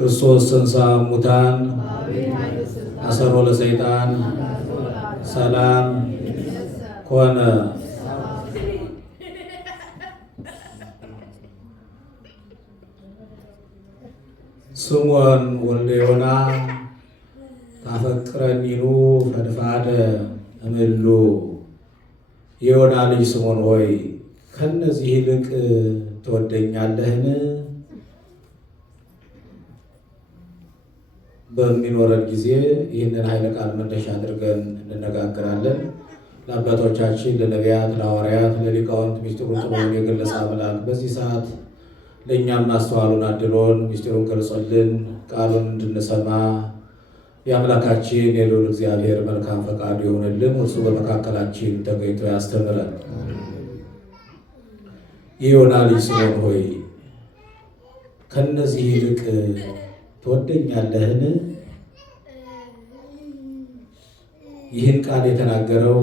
ክርስቶስ ተንሥአ እሙታን አሰሮ ለሰይጣን ሰላም ኮነ። ስምዖን ወልደ ዮና ታፈቅረኒኑ ፈድፋደ እምሉ። የዮና ልጅ ስምዖን ሆይ ከነዚህ ይልቅ ትወደኛለህን? በሚኖረን ጊዜ ይህንን ኃይለ ቃል መነሻ አድርገን እንነጋገራለን። ለአባቶቻችን ለነቢያት፣ ለሐዋርያት፣ ለሊቃውንት ምስጢሩን ጥበቡን የገለጸ አምላክ በዚህ ሰዓት ለእኛም ማስተዋሉን አድሎን ምስጢሩን ገልጾልን ቃሉን እንድንሰማ የአምላካችን የልዑል እግዚአብሔር መልካም ፈቃዱ ይሆንልን። እርሱ በመካከላችን ተገኝቶ ያስተምረን። የዮና ልጅ ስምዖን ሆይ ከነዚህ ይልቅ ትወደኛለህን? ይህን ቃል የተናገረው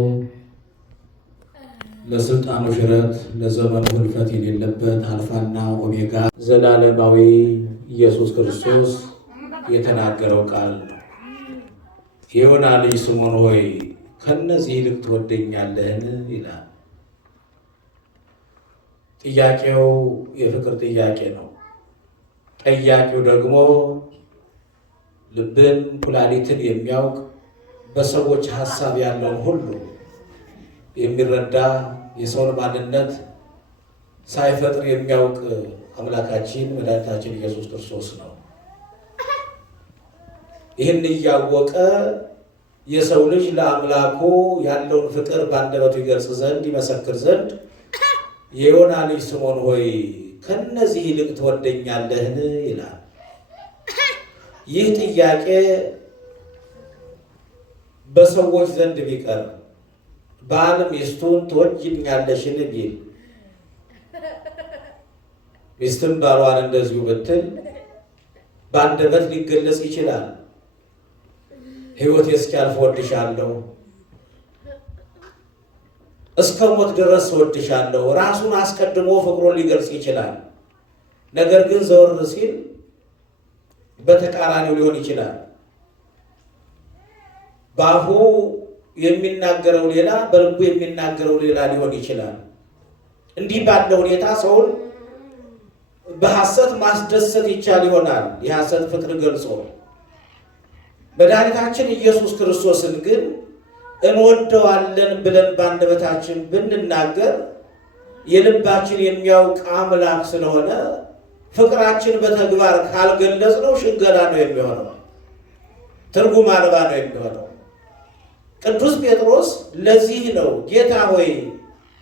ለስልጣኑ ሽረት ለዘመኑ ህልፈት የሌለበት አልፋና ኦሜጋ ዘላለማዊ ኢየሱስ ክርስቶስ የተናገረው ቃል ነው። የዮና ልጅ ስምዖን ሆይ ከነዚህ ይልቅ ትወደኛለህን ይላል። ጥያቄው የፍቅር ጥያቄ ነው። ጠያቂው ደግሞ ልብን ኩላሊትን የሚያውቅ በሰዎች ሀሳብ ያለውን ሁሉ የሚረዳ የሰውን ማንነት ሳይፈጥር የሚያውቅ አምላካችን መድኃኒታችን ኢየሱስ ክርስቶስ ነው። ይህን እያወቀ የሰው ልጅ ለአምላኩ ያለውን ፍቅር በአንደበቱ ይገልጽ ዘንድ ይመሰክር ዘንድ የዮና ልጅ ስምዖን ሆይ ከነዚህ ይልቅ ትወደኛለህን ይላል። ይህ ጥያቄ በሰዎች ዘንድ ቢቀር ባል ሚስቱን ትወጂኛለሽን ቢል፣ ሚስትም ባሏን እንደዚሁ ብትል በአንደበት ሊገለጽ ይችላል። ሕይወቴ እስኪያልፍ እወድሻለሁ፣ እስከ ሞት ድረስ እወድሻለሁ፣ ራሱን አስቀድሞ ፍቅሩን ሊገልጽ ይችላል። ነገር ግን ዘወር ሲል በተቃራኒው ሊሆን ይችላል። በአፉ የሚናገረው ሌላ፣ በልቡ የሚናገረው ሌላ ሊሆን ይችላል። እንዲህ ባለ ሁኔታ ሰውን በሐሰት ማስደሰት ይቻል ይሆናል፣ የሐሰት ፍቅር ገልጾ። መድኃኒታችን ኢየሱስ ክርስቶስን ግን እንወደዋለን ብለን በአንደበታችን ብንናገር የልባችን የሚያውቅ አምላክ ስለሆነ ፍቅራችን በተግባር ካልገለጽነው ሽንገላ ነው የሚሆነው፣ ትርጉም አልባ ነው የሚሆነው። ቅዱስ ጴጥሮስ ለዚህ ነው ጌታ ሆይ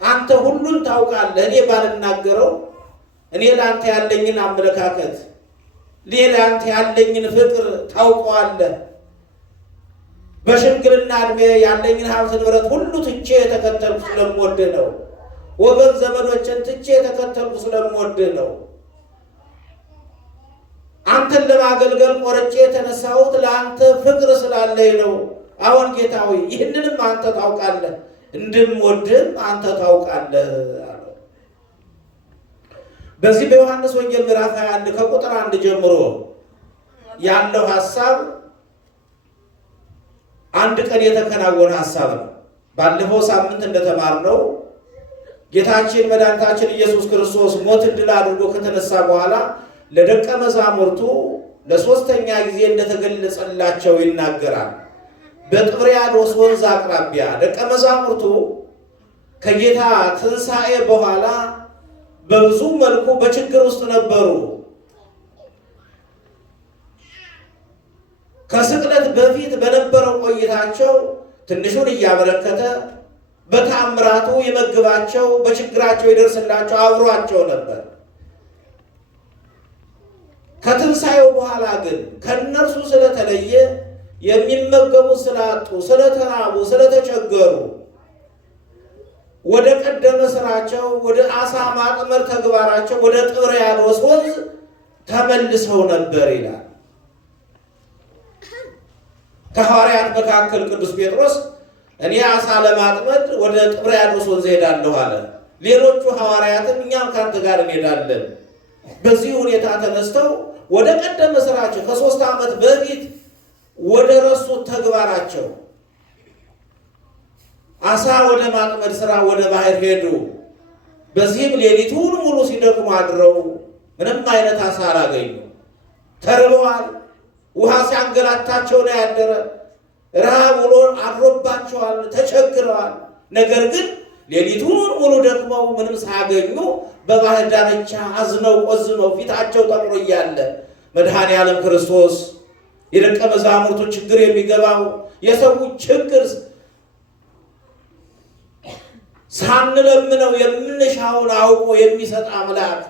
አንተ ሁሉን ታውቃለህ፣ እኔ ባልናገረው እኔ ለአንተ ያለኝን አመለካከት ለአንተ ያለኝን ፍቅር ታውቀዋለህ። በሽምግልና ዕድሜ ያለኝን ሀብት ንብረት ሁሉ ትቼ የተከተልኩ ስለምወድህ ነው። ወገን ዘመዶችን ትቼ የተከተልኩ ስለምወድህ ነው። አንተን ለማገልገል ቆርጬ የተነሳሁት ለአንተ ፍቅር ስላለኝ ነው። አሁን ጌታ ሆይ ይህንንም አንተ ታውቃለህ፣ እንድምወድህም አንተ ታውቃለህ አለው። በዚህ በዮሐንስ ወንጌል ምዕራፍ 21 ከቁጥር 1 ጀምሮ ያለው ሐሳብ አንድ ቀን የተከናወነ ሐሳብ ነው። ባለፈው ሳምንት እንደተማርነው ጌታችን መድኃኒታችን ኢየሱስ ክርስቶስ ሞትን ድል አድርጎ ከተነሳ በኋላ ለደቀ መዛሙርቱ ለሶስተኛ ጊዜ እንደተገለጸላቸው ይናገራል። በጥብርያዶስ ወንዝ አቅራቢያ ደቀ መዛሙርቱ ከጌታ ትንሣኤ በኋላ በብዙ መልኩ በችግር ውስጥ ነበሩ። ከስቅለት በፊት በነበረው ቆይታቸው ትንሹን እያበረከተ በተአምራቱ ይመግባቸው፣ በችግራቸው ይደርስላቸው፣ አብሯቸው ነበር። ከትንሣኤው በኋላ ግን ከእነርሱ ስለተለየ የሚመገቡት ስላጡ፣ ስለተራቡ፣ ስለተቸገሩ ወደ ቀደመ ስራቸው ወደ አሳ ማጥመር ተግባራቸው ወደ ጥብርያዶስ ወንዝ ተመልሰው ነበር ይላል። ከሐዋርያት መካከል ቅዱስ ጴጥሮስ እኔ አሳ ለማጥመድ ወደ ጥብርያዶስ ወንዝ ሄዳለሁ አለ። ሌሎቹ ሐዋርያትም እኛም ካንተ ጋር እንሄዳለን። በዚህ ሁኔታ ተነስተው ወደ ቀደመ ስራቸው ከ3 ዓመት በፊት ወደ ረሱት ተግባራቸው አሳ ወደ ማጥመድ ስራ ወደ ባህር ሄዱ። በዚህም ሌሊቱን ሙሉ ሲደክሙ አድረው ምንም አይነት አሳ አላገኙ። ተርበዋል። ውሃ ሲያንገላታቸው ነው ያደረ። ረሃብ ውሎ አድሮባቸዋል፣ ተቸግረዋል። ነገር ግን ሌሊቱን ሙሉ ደክመው ምንም ሳያገኙ በባህር ዳርቻ አዝነው ቆዝመው ፊታቸው ጠቁሮ እያለ መድኃኔ ዓለም ክርስቶስ የደቀ መዛሙርቱ ችግር የሚገባው የሰው ችግር ሳንለምነው የምንሻውን አውቆ የሚሰጥ አምላክ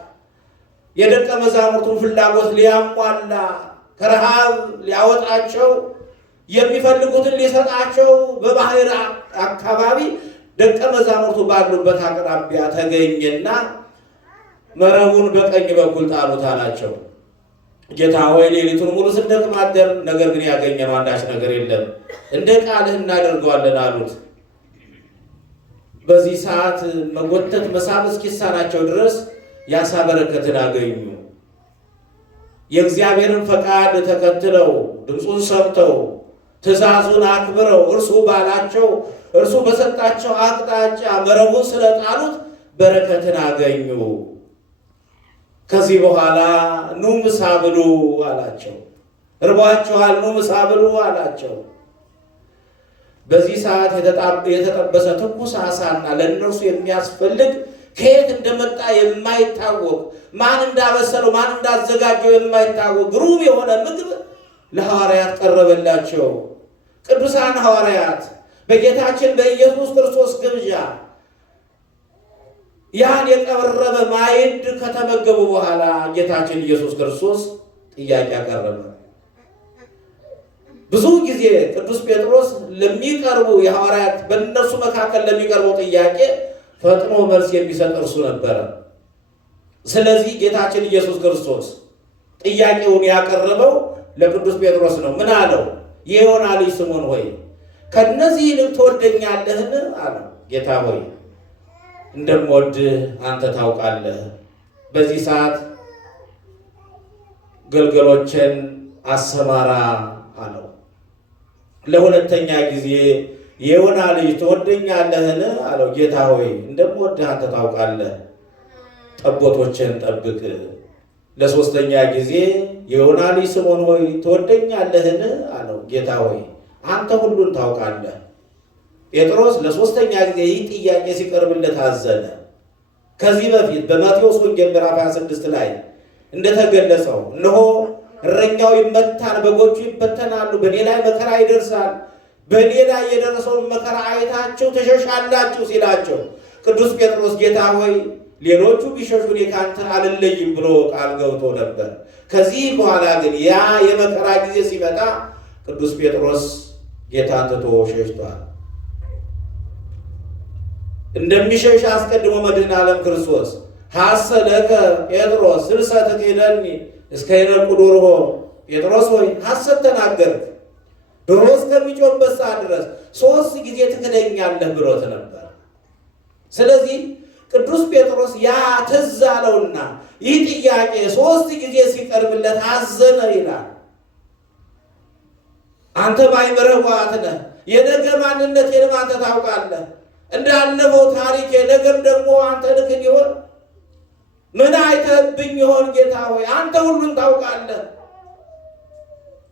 የደቀ መዛሙርቱን ፍላጎት ሊያሟላ ከረሃብ ሊያወጣቸው የሚፈልጉትን ሊሰጣቸው በባህር አካባቢ ደቀ መዛሙርቱ ባሉበት አቅራቢያ ተገኘና መረቡን በቀኝ በኩል ጣሉት አላቸው። ጌታ ሆይ ሌሊቱን ሙሉ ስንደክም አደርን፣ ነገር ግን ያገኘነው አንዳች ነገር የለም፣ እንደ ቃልህ እናደርገዋለን አሉት። በዚህ ሰዓት መጎተት መሳብ እስኪሳናቸው ድረስ የዓሣ በረከትን አገኙ። የእግዚአብሔርን ፈቃድ ተከትለው ድምፁን ሰምተው ትእዛዙን አክብረው እርሱ ባላቸው እርሱ በሰጣቸው አቅጣጫ መረቡን ስለጣሉት በረከትን አገኙ። ከዚህ በኋላ ኑ ምሳ ብሉ አላቸው። እርቧችኋል፣ ኑ ምሳ ብሉ አላቸው። በዚህ ሰዓት የተጠበሰ ትኩስ ዓሣና ለእነርሱ የሚያስፈልግ ከየት እንደመጣ የማይታወቅ ማን እንዳበሰለው ማን እንዳዘጋጀው የማይታወቅ ግሩም የሆነ ምግብ ለሐዋርያት ቀረበላቸው። ቅዱሳን ሐዋርያት በጌታችን በኢየሱስ ክርስቶስ ግብዣ ያን የቀረበ ማዕድ ከተመገቡ በኋላ ጌታችን ኢየሱስ ክርስቶስ ጥያቄ አቀረበ። ብዙ ጊዜ ቅዱስ ጴጥሮስ ለሚቀርቡ የሐዋርያት በእነርሱ መካከል ለሚቀርበው ጥያቄ ፈጥኖ መልስ የሚሰጥ እርሱ ነበረ። ስለዚህ ጌታችን ኢየሱስ ክርስቶስ ጥያቄውን ያቀረበው ለቅዱስ ጴጥሮስ ነው። ምን አለው? የዮና ልጅ ስምዖን ሆይ ከነዚህ ይልቅ ትወደኛለህን? አለው። ጌታ ሆይ እንደምወድህ አንተ ታውቃለህ። በዚህ ሰዓት ግልገሎችን አሰማራ አለው። ለሁለተኛ ጊዜ የዮና ልጅ ትወደኛለህን? አለው። ጌታ ሆይ እንደምወድህ አንተ ታውቃለህ፣ ጠቦቶችን ጠብቅ። ለሶስተኛ ጊዜ የዮና ልጅ ስምዖን ሆይ ትወደኛለህን? አለው። ጌታ ሆይ አንተ ሁሉን ታውቃለህ። ጴጥሮስ ለሶስተኛ ጊዜ ይህ ጥያቄ ሲቀርብለት አዘነ። ከዚህ በፊት በማቴዎስ ወንጌል ምዕራፍ 26 ላይ እንደተገለጸው እነሆ እረኛው ይመታል፣ በጎቹ ይበተናሉ፣ በእኔ ላይ መከራ ይደርሳል፣ በእኔ ላይ የደረሰውን መከራ አይታችሁ ተሸሻላችሁ ሲላቸው ቅዱስ ጴጥሮስ ጌታ ሆይ ሌሎቹ ቢሸሹ እኔ ካንተ አልለይም ብሎ ቃል ገብቶ ነበር። ከዚህ በኋላ ግን ያ የመከራ ጊዜ ሲመጣ ቅዱስ ጴጥሮስ ጌታን ትቶ ሸሽቷል። እንደሚሸሽ አስቀድሞ መድኃኔ ዓለም ክርስቶስ ሐሰለከ ጴጥሮስ ስልሰተ ትክህደኒ እስከ ይነቁ ዶርሆ፣ ጴጥሮስ ሆይ ሐሰት ተናገርክ፣ ዶሮ እስከሚጮህበት ሰዓት ድረስ 3 ጊዜ ትክደኛለህ ብሎት ነበር። ስለዚህ ቅዱስ ጴጥሮስ ያ ትዝ አለውና ይህ ጥያቄ 3 ጊዜ ሲቀርብለት አዘነ ይላል። አንተ ባይምረህ ዋዕት ነህ፣ የነገ ማንነቴንም አንተ ታውቃለህ። እንዳለፈው ታሪክ ነገም ደግሞ አንተ ልክን ይሆን? ምን አይተህብኝ ይሆን? ጌታ ሆይ አንተ ሁሉን ታውቃለህ፣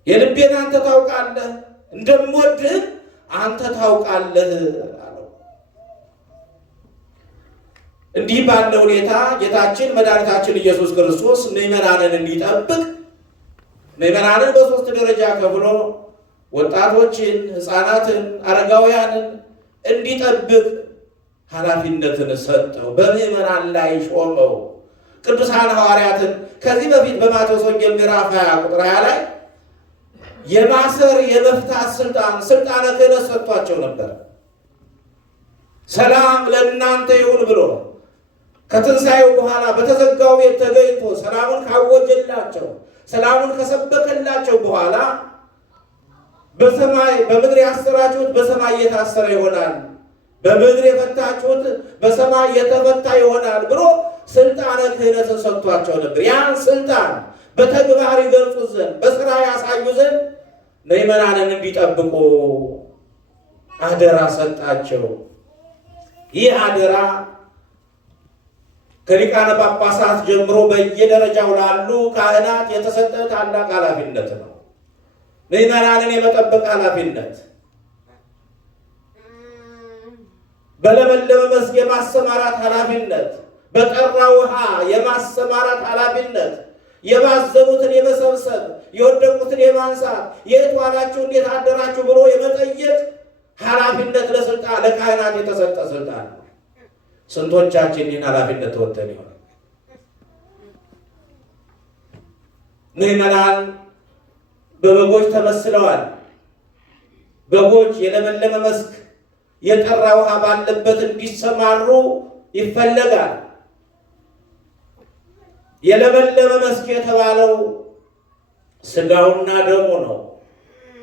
የልቤን አንተ ታውቃለህ፣ እንደምወድህ አንተ ታውቃለህ አለው። እንዲህ ባለ ሁኔታ ጌታችን መድኃኒታችን ኢየሱስ ክርስቶስ ምዕመናንን እንዲጠብቅ ምዕመናንን በ3 ደረጃ ከፍሎ ወጣቶችን፣ ሕፃናትን፣ አረጋውያንን እንዲጠብቅ ኃላፊነትን ሰጠው። በምዕመናን ላይ ሾመው። ቅዱሳን ሐዋርያትን ከዚህ በፊት በማቴዎስ ወንጌል ምዕራፍ 20 ቁጥር 20 ላይ የማሰር የመፍታት ስልጣነ ክህነት ሰጥቷቸው ነበር። ሰላም ለእናንተ ይሁን ብሎ ከትንሣኤው በኋላ በተዘጋው ቤት ተገኝቶ ሰላሙን ካወጀላቸው ሰላሙን ከሰበከላቸው በኋላ በሰማይ በምድር ያሰራችሁት በሰማይ የታሰረ ይሆናል፣ በምድር የፈታችሁት በሰማይ የተፈታ ይሆናል ብሎ ስልጣነ ክህነትን ሰጥቷቸው ነበር። ያን ስልጣን በተግባር ይገልጹ ዘንድ በስራ ያሳዩ ዘንድ ምዕመናንን እንዲጠብቁ አደራ ሰጣቸው። ይህ አደራ ከሊቃነ ጳጳሳት ጀምሮ በየደረጃው ላሉ ካህናት የተሰጠ ታላቅ ኃላፊነት ነው። ምዕመናንን የመጠበቅ ኃላፊነት፣ በለመለመ መስክ የማሰማራት ኃላፊነት፣ በጠራ ውሃ የማሰማራት ኃላፊነት፣ የባዘኑትን የመሰብሰብ፣ የወደቁትን የማንሳት፣ የት ዋላችሁ እንዴት አደራችሁ ብሎ የመጠየቅ ኃላፊነት ለካህናት የተሰጠ ስልጣን ነው። ስንቶቻችን ይህን ኃላፊነት ተወጥተን ይሆናል? ምዕመናን በበጎች ተመስለዋል። በጎች የለመለመ መስክ የጠራ ውሃ ባለበት እንዲሰማሩ ይፈለጋል። የለመለመ መስክ የተባለው ስጋውና ደሙ ነው።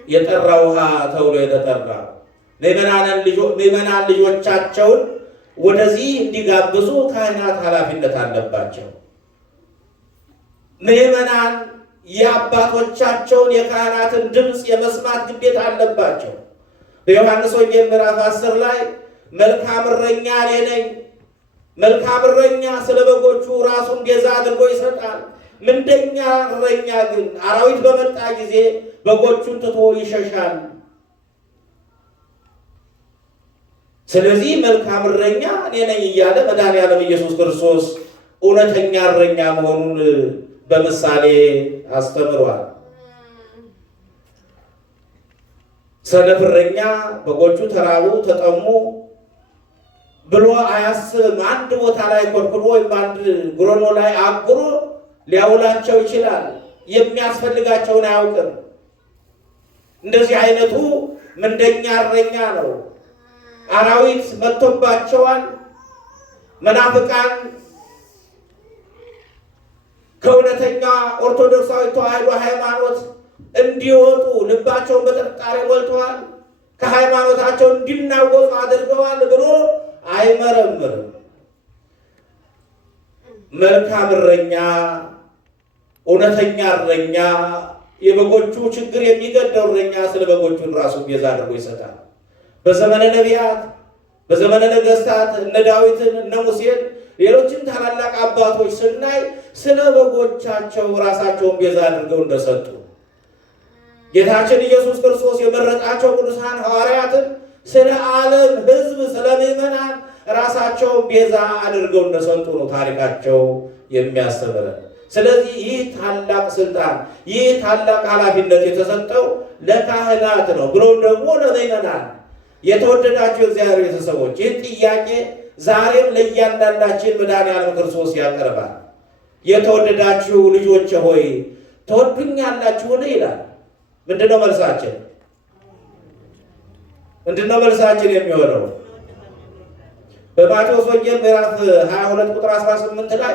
የጠራ ውሃ ተብሎ የተጠራ ምዕመናን ልጆቻቸውን ወደዚህ እንዲጋብዙ ካህናት ኃላፊነት አለባቸው። ምዕመናን የአባቶቻቸውን የካህናትን ድምፅ የመስማት ግዴታ አለባቸው። በዮሐንስ ወንጌል ምዕራፍ 10 ላይ መልካም እረኛ እኔ ነኝ፣ መልካም እረኛ ስለ በጎቹ ራሱን ቤዛ አድርጎ ይሰጣል። ምንደኛ እረኛ ግን አራዊት በመጣ ጊዜ በጎቹን ትቶ ይሸሻል። ስለዚህ መልካም እረኛ እኔ ነኝ እያለ መድኃኔዓለም ኢየሱስ ክርስቶስ እውነተኛ እረኛ መሆኑን በምሳሌ አስተምሯል። ሰነፍ እረኛ በጎቹ ተራቡ ተጠሙ ብሎ አያስብም። አንድ ቦታ ላይ ኮርኩሮ ወይም አንድ ጉረኖ ላይ አጉሮ ሊያውላቸው ይችላል። የሚያስፈልጋቸውን አያውቅም። እንደዚህ አይነቱ ምንደኛ እረኛ ነው። አራዊት መጥቶባቸዋል። መናፍቃን ከእውነተኛ ኦርቶዶክሳዊ ተዋሕዶ ሃይማኖት እንዲወጡ ልባቸውን በጥርጣሬ ሞልተዋል። ከሃይማኖታቸው እንዲናወጡ አድርገዋል ብሎ አይመረምርም። መልካም እረኛ፣ እውነተኛ እረኛ፣ የበጎቹ ችግር የሚገደው እረኛ ስለ በጎቹን ራሱ ቤዛ አድርጎ ይሰጣል። በዘመነ ነቢያት፣ በዘመነ ነገሥታት እነ ዳዊትን እነ ሙሴን ሌሎችን ታላላቅ አባቶች ስናይ ስለ በጎቻቸው ራሳቸውን ቤዛ አድርገው እንደሰጡ ጌታችን ኢየሱስ ክርስቶስ የመረጣቸው ቅዱሳን ሐዋርያትን ስለ ዓለም ሕዝብ ስለ ምዕመናን ራሳቸውን ቤዛ አድርገው እንደሰጡ ነው ታሪካቸው የሚያስተምረን። ስለዚህ ይህ ታላቅ ስልጣን ይህ ታላቅ ኃላፊነት የተሰጠው ለካህናት ነው ብሎ ደግሞ ለምዕመናን። የተወደዳችሁ እግዚአብሔር ቤተሰቦች ይህን ጥያቄ ዛሬም ለእያንዳንዳችን መድኃኔዓለም ክርስቶስ ያቀርባል። የተወደዳችሁ ልጆች ሆይ ትወዱኛላችሁን ይላል። ምንድነው መልሳችን? ምንድነው መልሳችን የሚሆነው? በማቴዎስ ወንጌል ምዕራፍ 22 ቁጥር 18 ላይ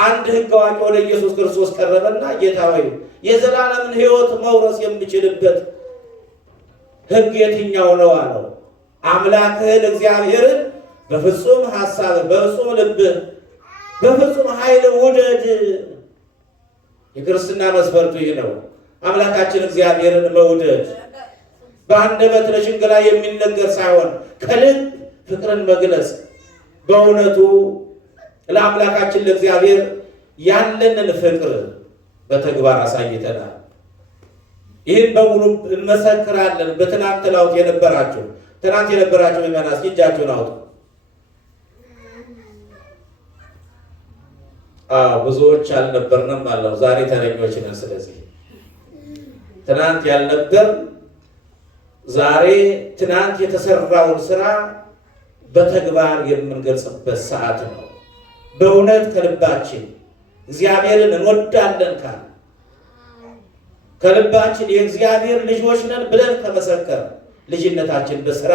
አንድ ሕግ አዋቂ ወደ ኢየሱስ ክርስቶስ ቀረበና ጌታ ሆይ የዘላለምን ሕይወት መውረስ የምችልበት ሕግ የትኛው ነው አለው። አምላክህን እግዚአብሔርን በፍጹም ሐሳብ በፍጹም ልብህ በፍጹም ኃይል ውደድ። የክርስትና መስፈርቱ ይህ ነው። አምላካችን እግዚአብሔርን መውደድ በአንደበት ለሽንገላ የሚነገር ሳይሆን ከልብ ፍቅርን መግለጽ። በእውነቱ ለአምላካችን ለእግዚአብሔር ያለንን ፍቅር በተግባር አሳይተናል። ይህን በሙሉ እንመሰክራለን። በትናንት ላውት የነበራችሁ ትናንት የነበራችሁ ምዕመናን እስኪ እጃችሁን አውጡ። ብዙዎች አልነበርንም አለው። ዛሬ ተረኞች ነን። ስለዚህ ትናንት ያልነበር ዛሬ ትናንት የተሰራውን ስራ በተግባር የምንገልጽበት ሰዓት ነው። በእውነት ከልባችን እግዚአብሔርን እንወዳለን ካል ከልባችን የእግዚአብሔር ልጆች ነን ብለን ከመሰከር ልጅነታችን በስራ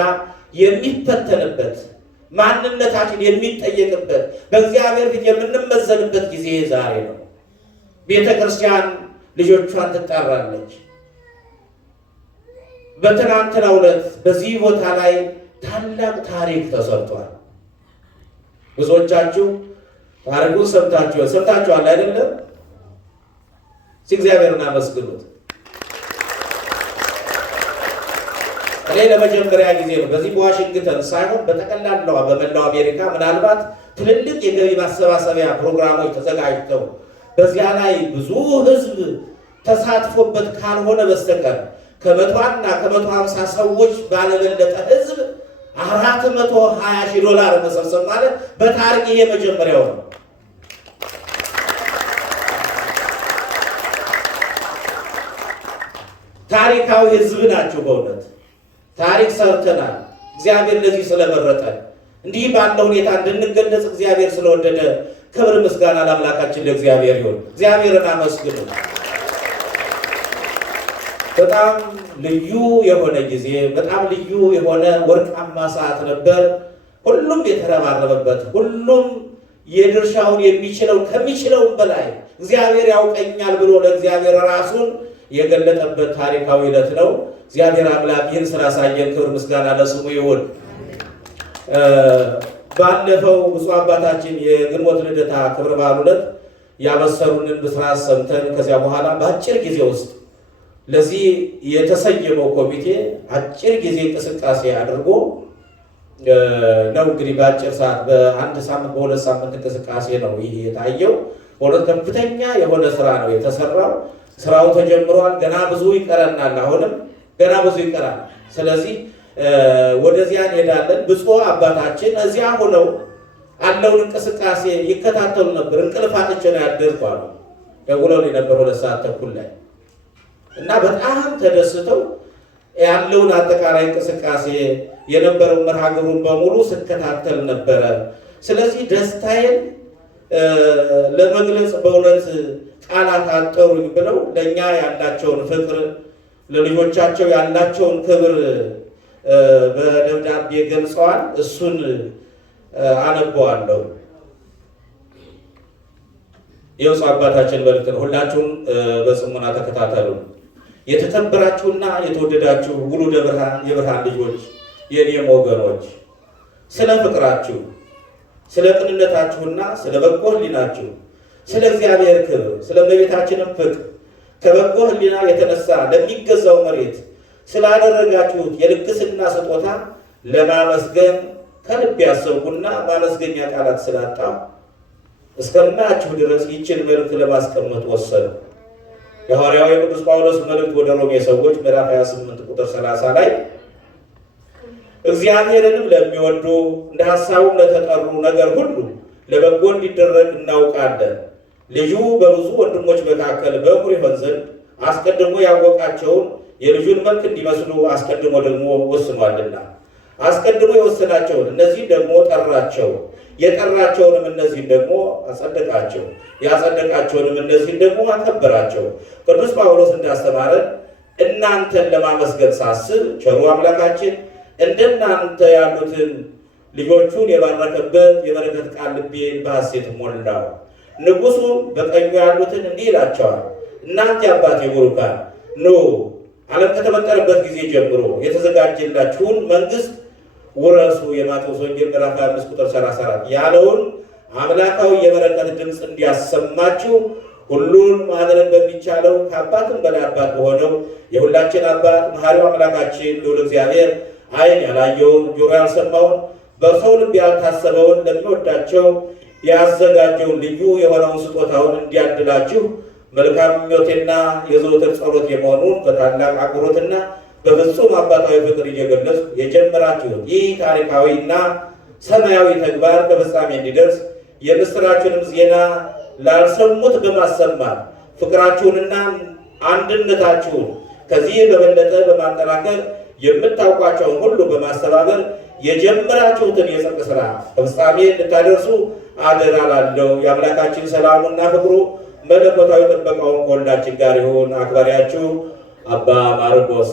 የሚፈተንበት ማንነታችን የሚጠየቅበት በእግዚአብሔር ፊት የምንመዘንበት ጊዜ ዛሬ ነው። ቤተ ክርስቲያን ልጆቿን ትጠራለች። በትናንትናው ዕለት በዚህ ቦታ ላይ ታላቅ ታሪክ ተሰርቷል። ብዙዎቻችሁ ታሪኩን ሰምታችኋል አይደለም? እግዚአብሔርን አመስግኑት። እኔ ለመጀመሪያ ጊዜ ነው በዚህ በዋሽንግተን ሳይሆን በጠቅላላው በመላው አሜሪካ ምናልባት ትልልቅ የገቢ ማሰባሰቢያ ፕሮግራሞች ተዘጋጅተው በዚያ ላይ ብዙ ሕዝብ ተሳትፎበት ካልሆነ በስተቀር ከ100 እና ከ150 ሰዎች ባለበለጠ ሕዝብ $420,000 መሰብሰብ ማለት በታሪክ ይሄ መጀመሪያው ነው። ታሪካዊ ሕዝብ ናቸው። በእውነት ታሪክ ሰርተናል። እግዚአብሔር ለዚህ ስለመረጠን እንዲህ ባለ ሁኔታ እንድንገለጽ እግዚአብሔር ስለወደደ ክብር ምስጋና ለአምላካችን ለእግዚአብሔር ይሁን። እግዚአብሔርን አመስግኑ። በጣም ልዩ የሆነ ጊዜ፣ በጣም ልዩ የሆነ ወርቃማ ሰዓት ነበር። ሁሉም የተረባረበበት፣ ሁሉም የድርሻውን የሚችለው ከሚችለው በላይ እግዚአብሔር ያውቀኛል ብሎ ለእግዚአብሔር ራሱን የገለጠበት ታሪካዊ ዕለት ነው። እግዚአብሔር አምላክ ይህን ስላሳየን ክብር ምስጋና ለስሙ ይሁን። ባለፈው ብፁዕ አባታችን የግንቦት ልደታ ክብረ በዓል ዕለት ያበሰሩንን ብስራት ሰምተን ከዚያ በኋላ በአጭር ጊዜ ውስጥ ለዚህ የተሰየመው ኮሚቴ አጭር ጊዜ እንቅስቃሴ አድርጎ ነው እንግዲህ በአጭር ሰዓት በአንድ ሳምንት በሁለት ሳምንት እንቅስቃሴ ነው ይህ የታየው። በሁለት ከፍተኛ የሆነ ስራ ነው የተሰራው። ስራው ተጀምሯል። ገና ብዙ ይቀረናል። አሁንም ገና ብዙ ይቀራል። ስለዚህ ወደዚያ እንሄዳለን። ብፁዕ አባታችን እዚያ ሆነው አለውን እንቅስቃሴ ይከታተሉ ነበር። እንቅልፍ አጥቼ ነው ያደርኩ አሉ። ደውለው ነበር 2 ሰዓት ተኩል ላይ እና በጣም ተደስተው ያለውን አጠቃላይ እንቅስቃሴ የነበረው መርሃ ግብሩን በሙሉ ስከታተል ነበረ። ስለዚህ ደስታዬን ለመግለጽ በእውነት ቃላት አጠሩኝ ብለው ለእኛ ያላቸውን ፍቅር ለልጆቻቸው ያላቸውን ክብር በደብዳቤ ገልጸዋል። እሱን አነበዋለሁ። የብፁዕ አባታችን መልእክት ነው። ሁላችሁም በጽሞና ተከታተሉ። የተከበራችሁና የተወደዳችሁ ውሉደ ብርሃን የብርሃን ልጆች፣ የኔም ወገኖች ስለ ፍቅራችሁ፣ ስለ ቅንነታችሁና ስለ በጎ ሕሊናችሁ፣ ስለ እግዚአብሔር ክብር፣ ስለ እመቤታችንም ፍቅር ከበጎ ሕሊና የተነሳ ለሚገዛው መሬት ስላደረጋችሁት የልግስና ስጦታ ለማመስገን ከልብ ያሰብኩና ማመስገኛ ቃላት ስላጣሁ እስከማያችሁ ድረስ ይችን መልእክት ለማስቀመጥ ወሰንኩ። የሐዋርያው የቅዱስ ጳውሎስ መልእክት ወደ ሮሜ ሰዎች ምዕራፍ 28 ቁጥር 30 ላይ እግዚአብሔርንም ለሚወዱ እንደ ሐሳቡም ለተጠሩ ነገር ሁሉ ለበጎ እንዲደረግ እናውቃለን። ልጁ በብዙ ወንድሞች መካከል በኩር ይሆን ዘንድ አስቀድሞ ያወቃቸውን የልጁን መልክ እንዲመስሉ አስቀድሞ ደግሞ ወስኗልና፣ አስቀድሞ የወሰናቸውን እነዚህን ደግሞ ጠራቸው፣ የጠራቸውንም እነዚህን ደግሞ አጸደቃቸው፣ ያጸደቃቸውንም እነዚህን ደግሞ አከበራቸው። ቅዱስ ጳውሎስ እንዳስተማረን እናንተን ለማመስገን ሳስብ ቸሩ አምላካችን እንደናንተ ያሉትን ልጆቹን የባረከበት የበረከት ቃል ልቤን በሐሴት ሞላው። ንጉሡም በቀኙ ያሉትን እንዲህ ይላቸዋል፣ እናንተ የአባቴ ቡሩካን ኑ ዓለም ከተፈጠረበት ጊዜ ጀምሮ የተዘጋጀላችሁን መንግሥት ውረሱ። የማቴዎስ ወንጌል ምዕራፍ 5 ቁጥር 34 ያለውን አምላካዊ የበረከት ድምፅ እንዲያሰማችሁ ሁሉን ማድረግ በሚቻለው ከአባትም በላይ አባት በሆነው የሁላችን አባት መሐሪው አምላካችን ልዑል እግዚአብሔር ዓይን ያላየውን ጆሮ ያልሰማውን በሰው ልብ ያልታሰበውን ለሚወዳቸው ያዘጋጀውን ልዩ የሆነውን ስጦታውን እንዲያድላችሁ መልካም ምኞቴና የዘወትር ጸሎት የመሆኑን በታላቅ አክብሮትና በፍጹም አባታዊ ፍቅር እየገለጽ የጀመራችሁት ይህ ታሪካዊና ሰማያዊ ተግባር ከፍጻሜ እንዲደርስ የምስራችሁንም ዜና ላልሰሙት በማሰማት ፍቅራችሁንና አንድነታችሁን ከዚህ በበለጠ በማጠናከር የምታውቋቸውን ሁሉ በማስተባበር የጀመራችሁትን የጽድቅ ሥራ ከፍጻሜ እንድታደርሱ አደራ ላለው የአምላካችን ሰላሙና ፍቅሩ መለኮታዊ ጥበቃውን ከሁላችን ጋር ይሁን። አክባሪያችሁ አባ ማርቆስ።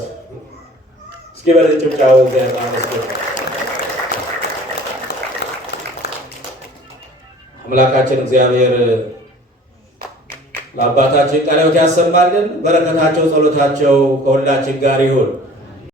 እስኪ በጭብጨባው እግዚአብሔር ይመስገን። አምላካችን እግዚአብሔር ለአባታችን ቃለ ሕይወት ያሰማልን። በረከታቸው ጸሎታቸው ከሁላችን ጋር ይሁን።